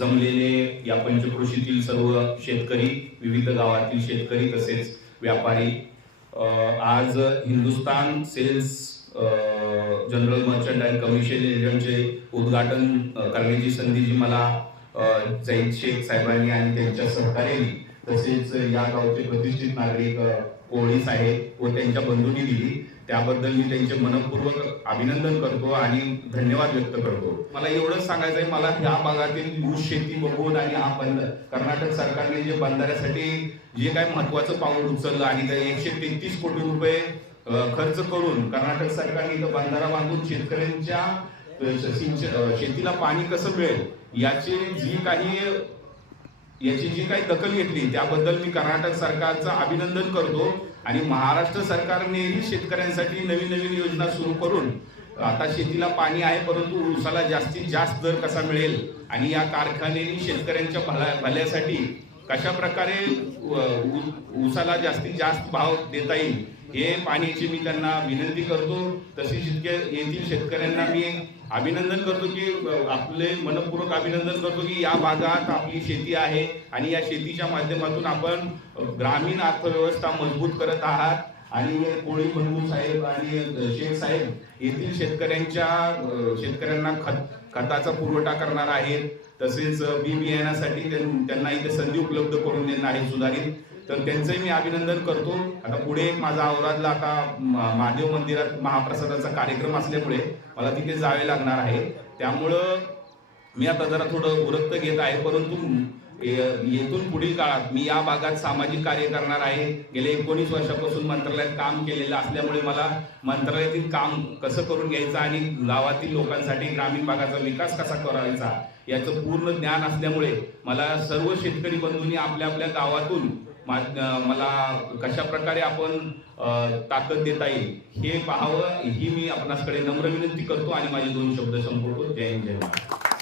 जमलेले या पंचक्रोशीतील सर्व शेतकरी विविध गावातील शेतकरी तसेच व्यापारी आज Hindustan sales general merchant and commission एजंटचे उद्घाटन करण्याची संधी जी मला जैद शेख साहेबांनी आणि त्यांच्या सहकार्याने तसेच या गावचे प्रतिष्ठित नागरिक अ, आहेत व त्यांच्या बंधूंनी दिली. त्याबद्दल मी त्यांचे मनपूर्वक अभिनंदन करतो आणि धन्यवाद व्यक्त करतो. मला एवढंच सांगायचं आहे मला ह्या भागातील ऊस शेती बघून आणि हा बंद कर्नाटक सरकारने जे बंधाऱ्यासाठी जे काय महत्वाचं पाऊल उचललं आणि ते एकशे तेहतीस कोटी रुपये खर्च करून कर्नाटक सरकारने इथं बंधारा बांधून शेतकऱ्यांच्या शेतीला पाणी कसं मिळेल याचे जी काही याची जी काही दखल घेतली त्याबद्दल मी कर्नाटक सरकारचं अभिनंदन करतो आणि महाराष्ट्र सरकारनेही शेतकऱ्यांसाठी नवीन नवीन योजना सुरू करून आता शेतीला पाणी आहे परंतु ऊसाला जास्तीत जास्त दर कसा मिळेल? आणि या कारखान्यांनी शेतकऱ्यांच्या भल्या भल्यासाठी कशा प्रकारे ऊसाला जास्तीत जास्त भाव देता येईल हे पाण्याची मी त्यांना विनंती करतो. तसेच इतके येथील शेतकऱ्यांना मी अभिनंदन करतो की आपले मनपूर्वक अभिनंदन करतो की या भागात आपली शेती आहे आणि या शेतीच्या माध्यमातून आपण ग्रामीण अर्थव्यवस्था मजबूत करत आहात. आणि हे कोळी बंधू साहेब आणि शेख साहेब येथील शेतकऱ्यांच्या शेतकऱ्यांना खत खताचा पुरवठा करणार आहेत. तसेच बी बियाण्यासाठी त्यां- त्यांना इथे संधी उपलब्ध करून देणार आहे सुधारित. तर त्यांचंही मी अभिनंदन करतो. आता पुढे एक माझा औरादला आता महादेव मंदिरात महाप्रसादाचा कार्यक्रम असल्यामुळे मला तिथे जावे लागणार आहे. त्यामुळं मी आता जरा थोडं उरक्त घेत आहे परंतु येथून पुढील काळात मी या भागात सामाजिक कार्य करणार आहे. गेल्या एकोणीस वर्षापासून मंत्रालयात काम केलेलं असल्यामुळे मला मंत्रालयातील काम कसं करून घ्यायचं आणि गावातील लोकांसाठी ग्रामीण भागाचा विकास कसा करायचा याचं पूर्ण ज्ञान असल्यामुळे मला सर्व शेतकरी बंधूंनी आपल्या आपल्या गावातून मला कशा प्रकारे आपण ताकद देता येईल हे पाहावं ही मी आपणासकडे नम्र विनंती करतो आणि माझे दोन शब्द संपवतो. जय हिंद जय महाराज